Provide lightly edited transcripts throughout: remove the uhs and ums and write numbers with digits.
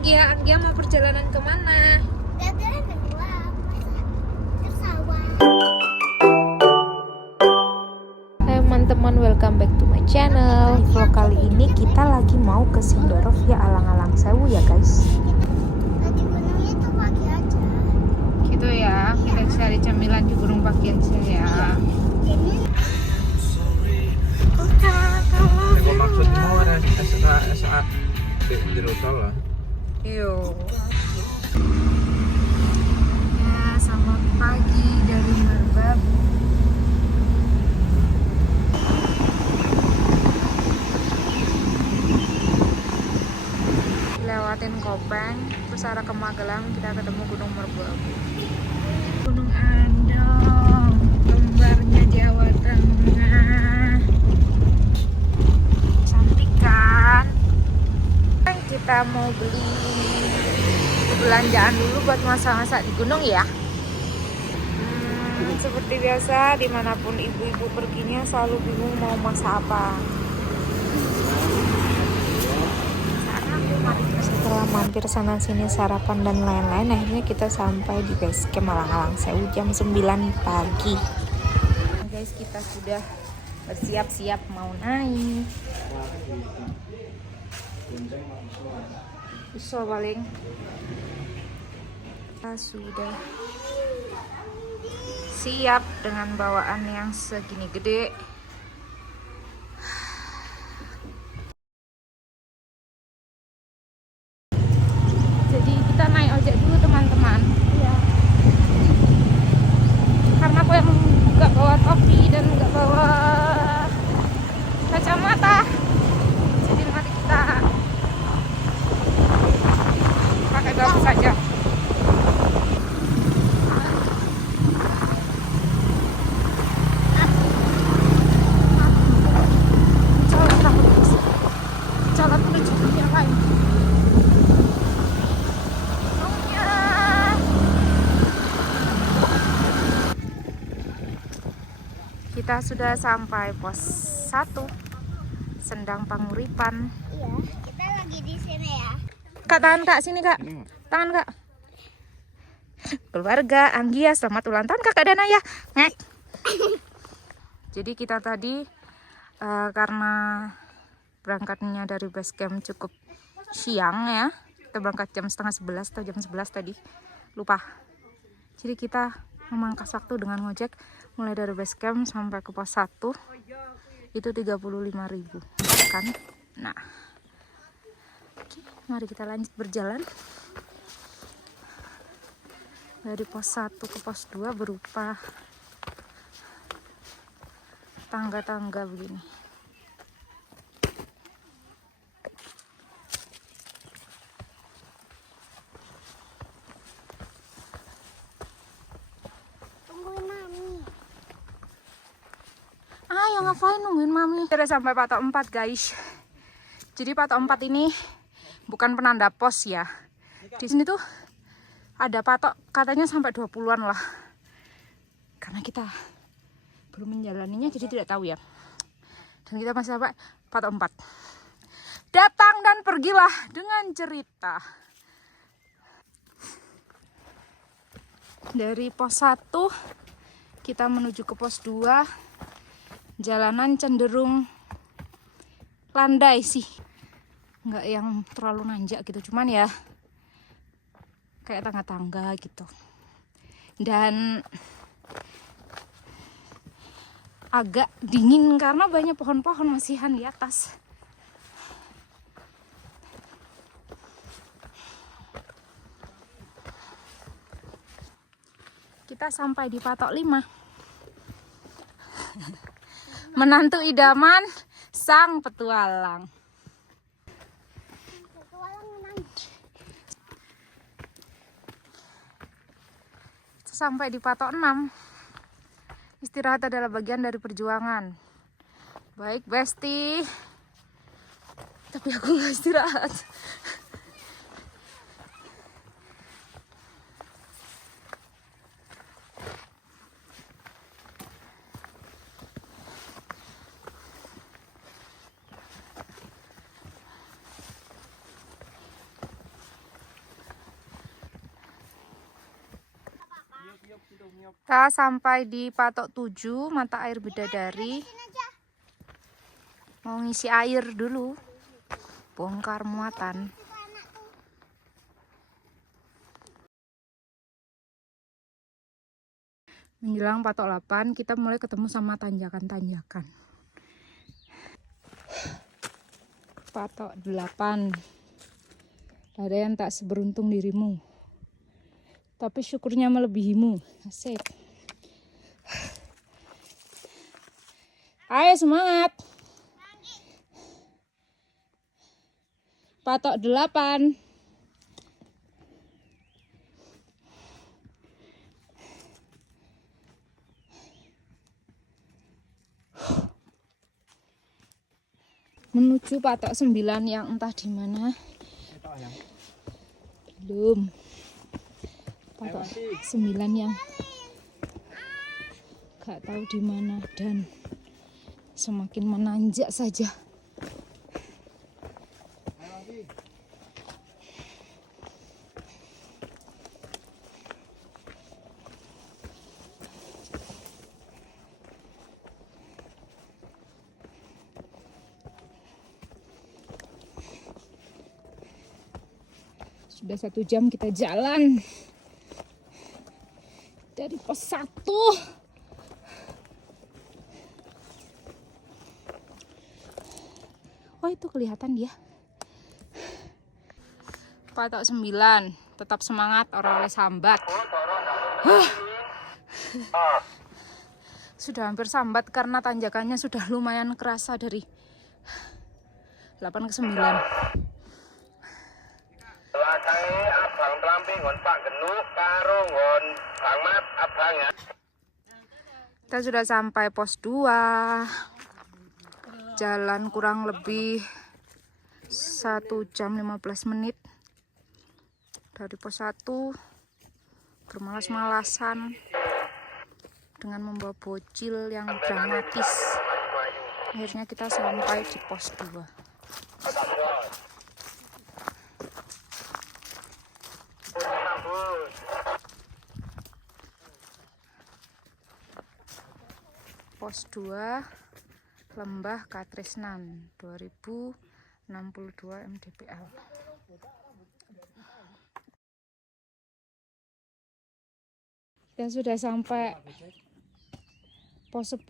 Anggia mau perjalanan kemana? Hai teman-teman, welcome back to my channel. Di vlog kali ini kita lagi mau ke Sindoro via Alang-Alang Sewu ya guys. Di gunungnya tuh pagi aja. Gitu ya, kita cari cemilan di gunung pagi aja ya. Kalau maksudmu ada saat jero tol lah. Yo. Ya, selamat pagi dari Merbabu. Lewatin Kopeng, terus arah ke Magelang, kita ketemu Gunung Merbabu. Gunung Andong, kembarnya Jawa Tengah. Cantik kan? Kita mau beli belanjaan dulu buat masak-masak di gunung ya. Seperti biasa, dimanapun ibu-ibu perginya selalu bingung mau masak apa. Setelah mampir sana sini sarapan dan lain-lain, akhirnya kita sampai di base camp Alang-Alang Sewu jam 9 pagi. Nah, guys, kita sudah bersiap-siap mau naik. Bisa paling. Kita sudah siap dengan bawaan yang segini gede. Jadi kita naik ojek dulu teman-teman. Iya. Karena aku yang nggak bawa topi dan nggak bawa kacamata, jadi mari kita pakai baju saja. Jalan menuju dunia lain. Kita sudah sampai pos 1 Sendang Panguripan. Iya, kita lagi di sini ya. Kak, tangan Kak, sini Kak. Tangan Kak. Keluarga Anggia, selamat ulang tahun Kakak dan Ayah. Ngek. Jadi kita tadi karena berangkatnya dari base camp cukup siang ya. Kita berangkat jam setengah 11 atau jam 11 tadi. Lupa. Jadi kita memangkas waktu dengan ngojek mulai dari base camp sampai ke pos 1 itu 35.000 kan. Nah, oke, mari kita lanjut berjalan. Dari pos 1 ke pos 2 berupa tangga-tangga begini. Tungguin Mami. Ayo ngapain nungguin Mami? Kita sampai patok 4 guys. Jadi patok 4 ini bukan penanda pos ya. Di sini tuh ada patok katanya sampai 20-an lah. Karena kita belum menjalaninya jadi tidak tahu ya. Dan kita masih sampai patok 4. Datang dan pergilah dengan cerita. Dari pos 1 kita menuju ke pos 2. Jalanan cenderung landai sih. Nggak yang terlalu nanjak gitu, cuman ya kayak tangga-tangga gitu. Dan agak dingin karena banyak pohon-pohon masihan di atas. Kita sampai di patok 5. Menantu idaman sang petualang. Petualang menang. Sampai di patok 6. Istirahat adalah bagian dari perjuangan. Baik Besti. Tapi aku gak istirahat. Kita sampai di patok 7 mata air bidadari. Mau ngisi air dulu, bongkar muatan. Menjelang patok 8 kita mulai ketemu sama tanjakan-tanjakan. Patok 8. Ada yang tak seberuntung dirimu, tapi syukurnya melebihimu. Asik. Ayo semangat. Patok 8. Menuju patok 9 yang entah di mana. Belum. Patok 9 yang gak tahu di mana dan semakin menanjak saja. Sudah 1 jam kita jalan dari pos 1. Oh, itu kelihatan dia. Patok 9. Tetap semangat, orang oleh sambat. Sudah hampir sambat karena tanjakannya sudah lumayan kerasa dari 8 ke 9. Abang Tlampi ngon Pak Genuk karo ngon Bang Mat abang ya. Kita sudah sampai pos 2. Jalan kurang lebih 1 jam 15 menit dari pos 1. Bermalas-malasan dengan membawa bocil yang dramatis. Akhirnya kita sampai di pos 2. Pos 2 Lembah Katresnan 2062 mdpl. Kita sudah sampai pos 10.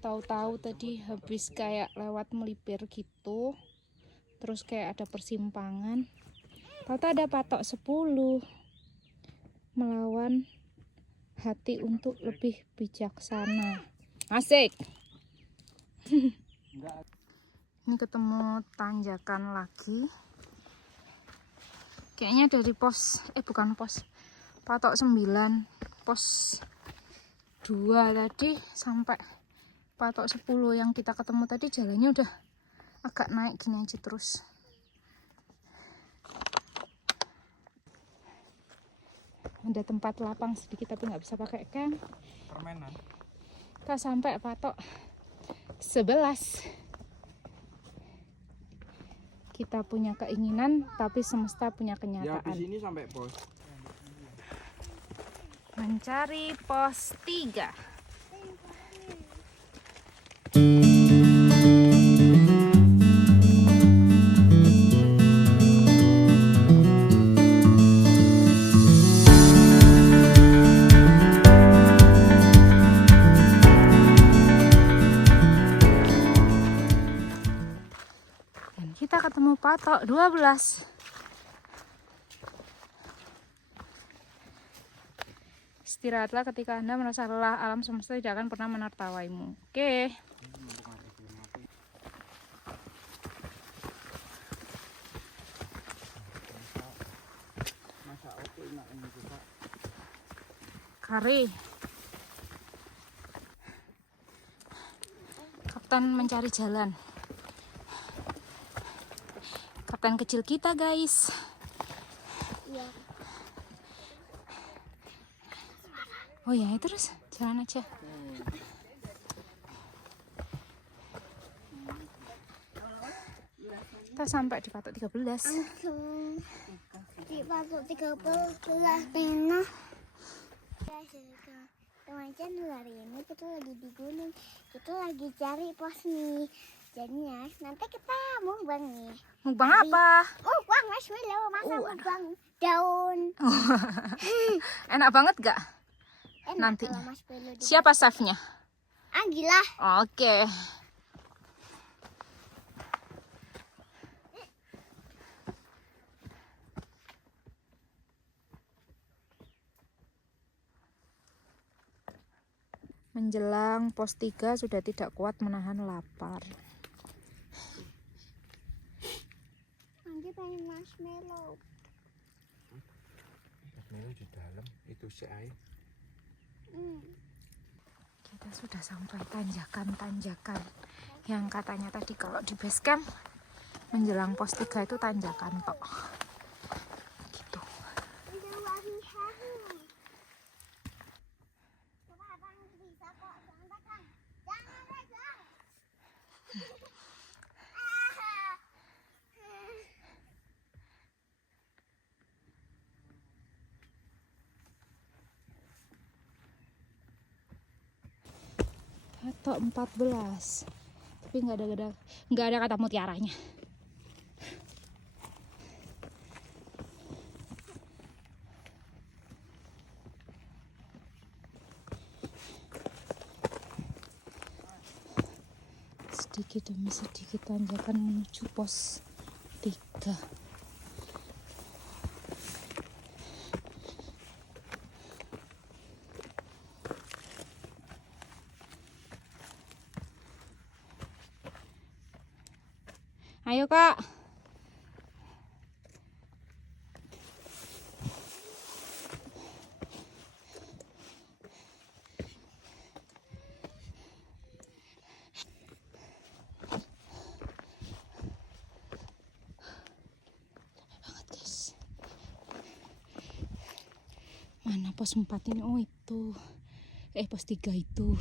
Tahu-tahu tadi habis kayak lewat melipir gitu, terus kayak ada persimpangan. Tahu-tahu ada patok 10. Melawan hati untuk lebih bijaksana. Asik. Ini ketemu tanjakan lagi. Kayaknya dari pos bukan pos patok 9, pos 2 tadi sampai patok 10 yang kita ketemu tadi jalannya udah agak naik gini aja terus. Ada tempat lapang sedikit tapi nggak bisa pakai camp. Permainan. Kita sampai patok 11. Kita punya keinginan tapi semesta punya Ya kenyataan. di sini sampai pos. Mencari pos 3. Kita ketemu patok 12. Istirahatlah ketika Anda merasa lelah, alam semesta tidak akan pernah menertawaimu. Oke. Kari. Kapten mencari jalan. Kapten kecil kita, guys. Iya. Oh ya, terus jalan aja. Kita sampai di patok 13. Langsung di patok 13 pena. Teman channel, hari ini kita lagi di gunung. Kita lagi cari pos nih. Jadinya nanti kita mukbang nih. Mukbang apa? Mukbang marshmallow, masa mukbang daun. Enak banget gak? Enak Nanti. kalau marshmallow di- Siapa chefnya? Anggila. Oke. Menjelang pos 3 sudah tidak kuat menahan lapar. Anggi pengen marshmallow. Marshmallow di dalam itu si air. Kita sudah sampai tanjakan-tanjakan yang katanya tadi kalau di base camp menjelang pos 3 itu tanjakan tok. Gitu. Udah wangi-wangi. Coba abang bisa kok, jangan pegang. Jangan pegang. Atau 14. Tapi nggak ada kata mutiaranya. Sedikit demi sedikit tanjakan menuju pos 3. Ayo Kak. Mana pos 4 ini? Oh itu. Pos 3 itu.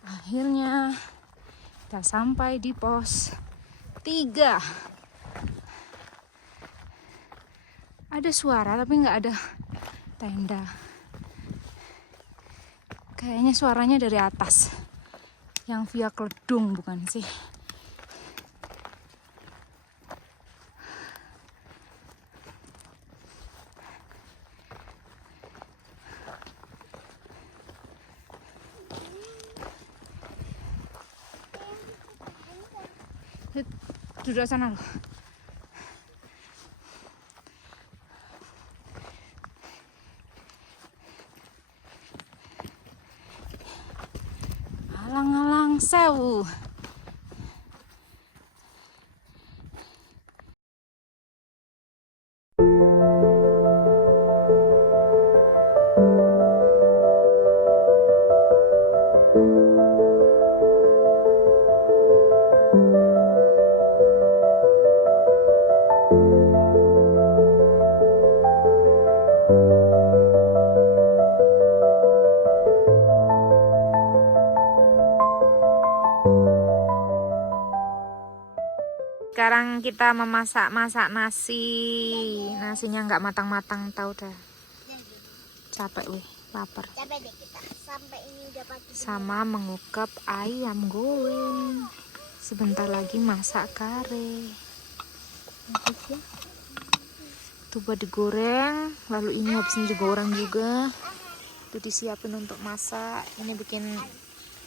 Akhirnya kita sampai di pos 3. Ada suara tapi nggak ada tenda. Kayaknya suaranya dari atas. Yang via Kledung bukan sih? Duduk sana loh. Alang-alang sewu. Sekarang kita memasak nasi. Nasinya nggak matang-matang, tahu dah. Capek weh, lapar. Capek deh kita. Sampai ini udah pagi. Sama mengukap ayam goreng. Sebentar lagi masak kare. Itu buat digoreng, lalu ini habis ini digoreng juga. Itu disiapin untuk masak. Ini bikin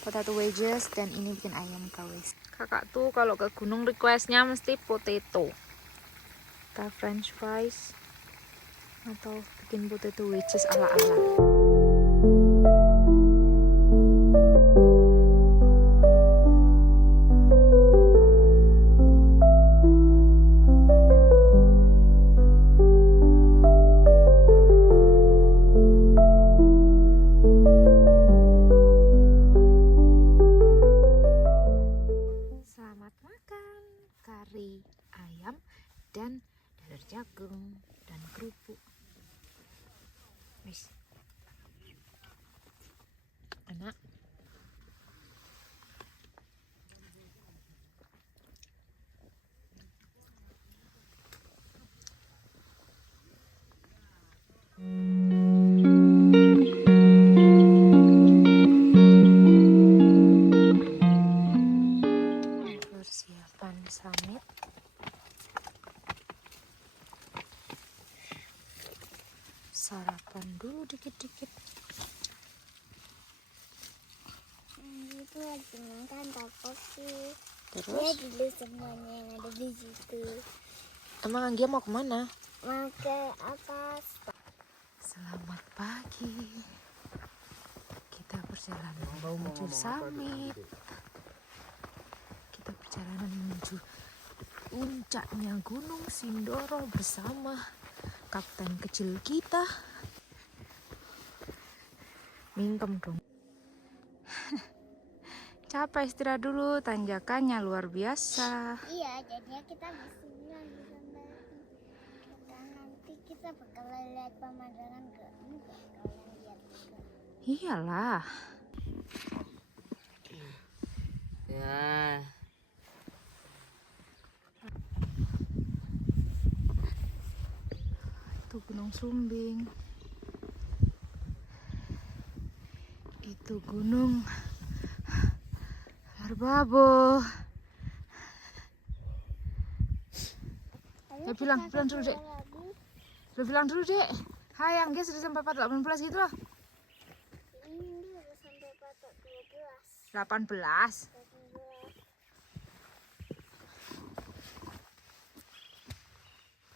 potato wedges dan ini bikin ayam kawis. Kakak tuh kalau ke gunung requestnya mesti potato. Kita french fries atau bikin potato wedges ala-ala. Ayam dan dadar jagung dan kerupuk. Wis. Enak. Summit. Sarapan dulu dikit-dikit. Itu lagi makan kopi. Terus? Lihat dulu semuanya yang ada di situ. Emang Anggia mau kemana? Mau ke atas. Selamat pagi. Kita perjalanan menuju summit. Kita perjalanan menuju puncaknya Gunung Sindoro bersama kapten kecil kita. Mingkem dong. Capek, istirahat dulu, tanjakannya luar biasa. Iya, jadinya kita di sini lagi sendiri. Nanti kita bakal lihat pemandangan ke enggak kalian lihat juga. Iyalah. Ya. Itu Gunung Sumbing. Itu Gunung Merbabu. Ayo Ya, kita bilang dulu, Dek. lagi. Lo bilang dulu, Dek. Hai, Anggia sudah sampai patok 18 gitu loh. Ini udah sampai patok 12. 18. 18.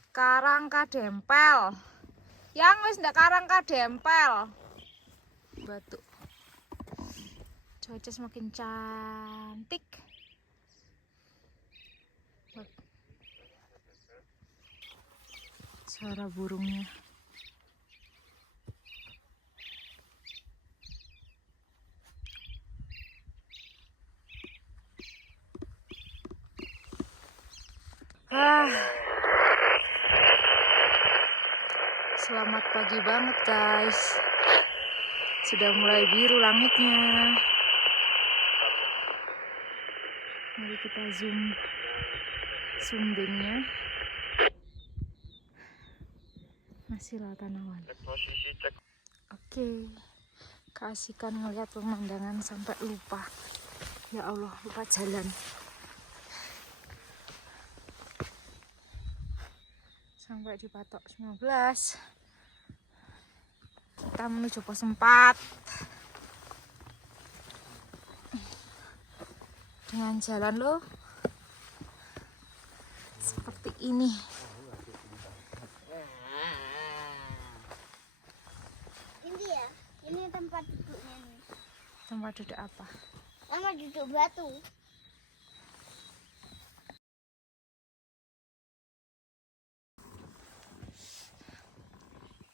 Karangka dempel. Yang wis ndak karangka dempel. Batu. Cuaca semakin cantik. Suara burungnya. Selamat pagi banget guys. Sudah mulai biru langitnya. Mari kita zoom sumbingnya. Masih lautan awan. Oke. Keasikan ngeliat pemandangan sampai lupa. Ya Allah, lupa jalan. Sampai di patok 19. Kita menuju pos 4 dengan jalan loh seperti ini. Ini ya, ini tempat duduknya nih. Tempat duduk apa? Sama duduk batu.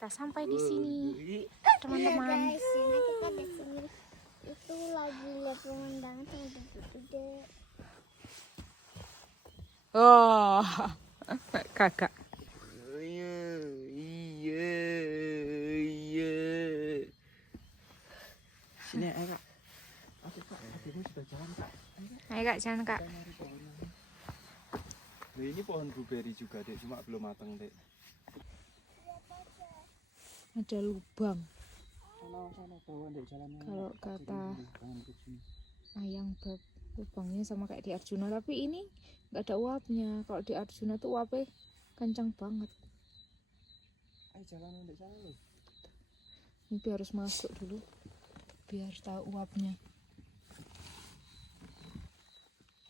Kita sampai di sini, teman-teman. Iya guys, ini kita di sini. Itu lagi lihat pemandangan sama duduk-duduk. Oh, kakak. Iya. Sini ayo kak. Oke kak, ini sudah jalan kak. Ayo kak, jalan kak. Nah, ini pohon blueberry juga dek, cuma belum matang dek. Ada lubang. Sana bawah dek jalannya. Kalau kata Ayang bab lubangnya sama kayak di Arjuna, tapi ini nggak ada uapnya. Kalau di Arjuna tuh uapnya kencang banget. Ayo jalan dek sana loh. Ini harus masuk dulu biar tahu uapnya.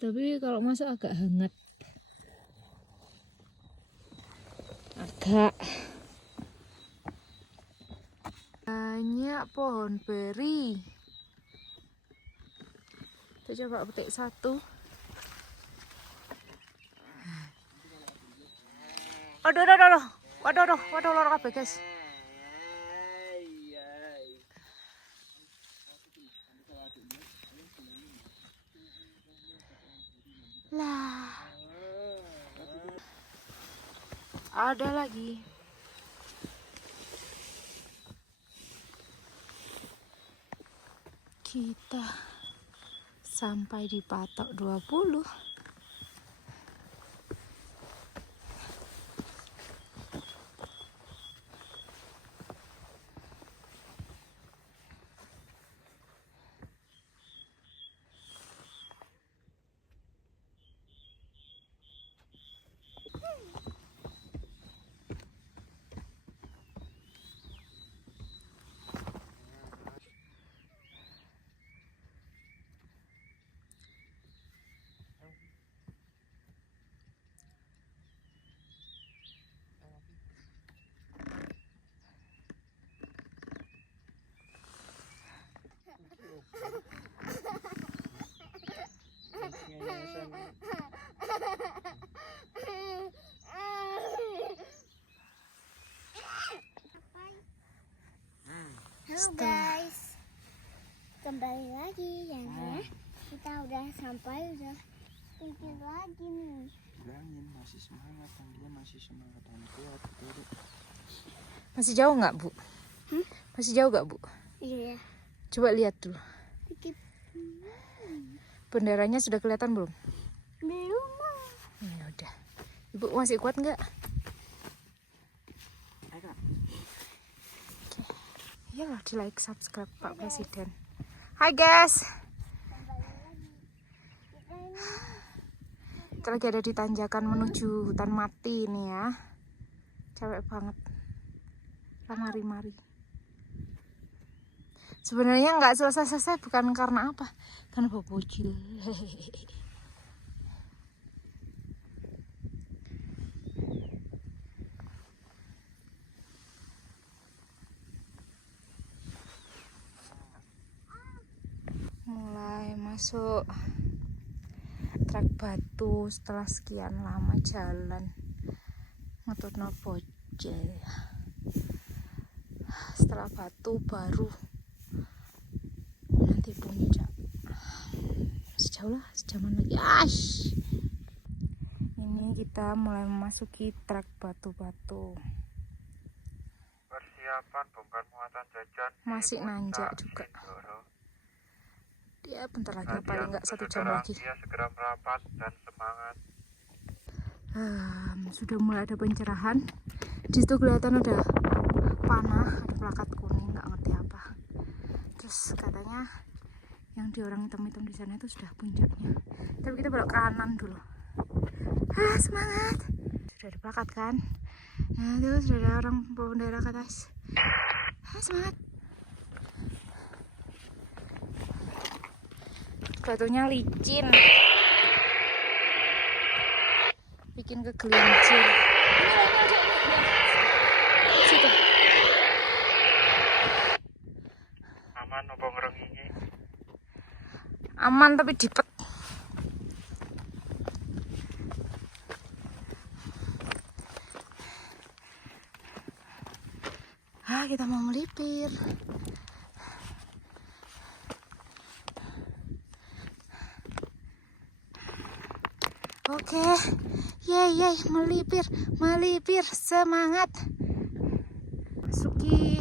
Tapi kalau masuk agak hangat. Agak. Banyak pohon beri. Kita coba petik satu. Waduh, loro kabeh, guys. Lah. Ada lagi. Kita sampai di patok 20. Halo guys, kembali lagi ya. Kita udah sampai, udah pikir lagi nih. Bilangin masih semangat, dan dia masih semangat dan kuat gitu. Masih jauh nggak, Bu? Masih jauh nggak, Bu? Iya. Coba lihat dulu. Dikit. Benderanya sudah kelihatan belum? Belum. Ya udah. Ibu masih kuat nggak? Ya, di like, subscribe Pak Presiden. Hai guys. Kita lagi ada di tanjakan menuju hutan mati ini ya. Capek banget. Mari-mari. Sebenarnya nggak selesai-selesai bukan karena apa? Karena bocil. Mulai masuk trek batu setelah sekian lama jalan ngetutno bocil. Setelah batu baru nanti puncak. Masih jauh lah, sejaman lagi. Ini kita mulai memasuki trek batu-batu. Persiapan bongkar muatan jajan. Masih nanjak juga. Dia bentar lagi, paling nggak 1 jam lagi. Dia segera merapat dan semangat. Sudah mulai ada pencerahan. Di situ kelihatan ada panah, ada plakat kuning, nggak ngerti apa. Terus katanya yang di orang hitam-hitam di sana itu sudah puncaknya. Tapi kita belok kanan dulu. Semangat! Sudah ada plakat kan? Nah itu sudah ada orang bawa bendera ke atas. Semangat! Batunya licin, bikin kegelincir. Situ. Aman opo ngrengingi? Aman tapi dipet. Kita mau melipir. Oke, yeay, melipir, semangat. Masuki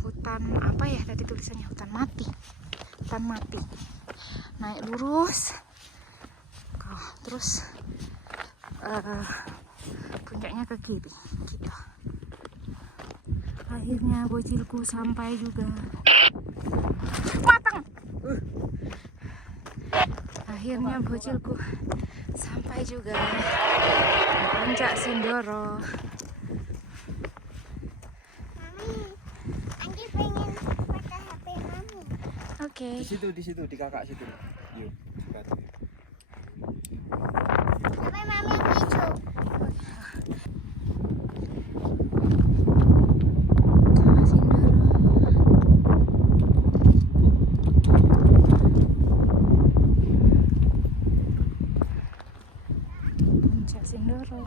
hutan apa ya tadi tulisannya, hutan mati. Naik lurus, terus puncaknya ke kiri, gitu. Akhirnya bocilku sampai juga. Matang. Akhirnya bocilku sampai juga puncak Sindoro. Mami, Anggi pengen pakai HP Mami. Oke. Di situ, di kakak situ. Yuk, batu. HP Mami yang hijau. Puncak Sindoro.